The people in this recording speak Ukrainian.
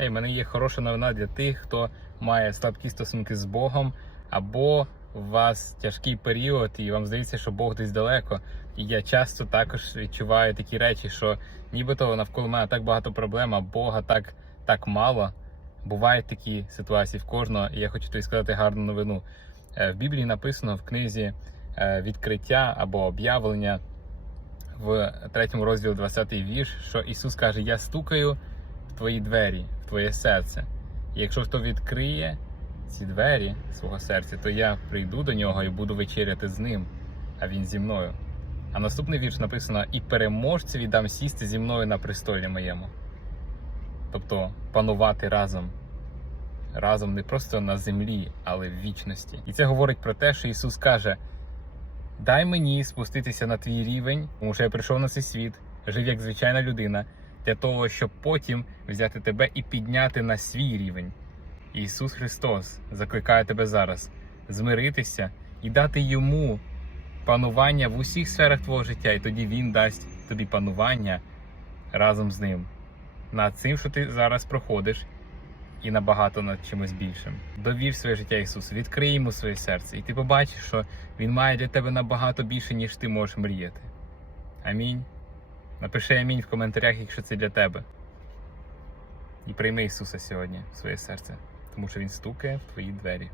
Ей, мене є хороша новина для тих, хто має слабкі стосунки з Богом, або у вас тяжкий період, і вам здається, що Бог десь далеко. І я часто також відчуваю такі речі, що нібито навколо мене так багато проблем, а Бога так, так мало. Бувають такі ситуації в кожного, і я хочу тобі сказати гарну новину. Е, В Біблії написано в книзі е, відкриття або об'явлення в третьому розділі 20 вірш, що Ісус каже: Я стукаю твої двері, в твоє серце. І якщо хто відкриє ці двері свого серця, то я прийду до нього і буду вечеряти з ним, а він зі мною. А наступний вірш написано: І переможцеві дам сісти зі мною на престолі моєму. Тобто панувати разом. Разом не просто на землі, але в вічності. І це говорить про те, що Ісус каже: Дай мені спуститися на твій рівень, тому що я прийшов на цей світ, жив як звичайна людина, для того, щоб потім взяти тебе і підняти на свій рівень. Ісус Христос закликає тебе зараз змиритися і дати йому панування в усіх сферах твого життя, і тоді Він дасть тобі панування разом з ним над цим, що ти зараз проходиш, і набагато над чимось більшим. Довір своє життя Ісусу, відкрий йому своє серце, і ти побачиш, що Він має для тебе набагато більше, ніж ти можеш мріяти. Амінь. Напиши амінь в коментарях, якщо це для тебе. І прийми Ісуса сьогодні в своє серце, тому що Він стукає в твої двері.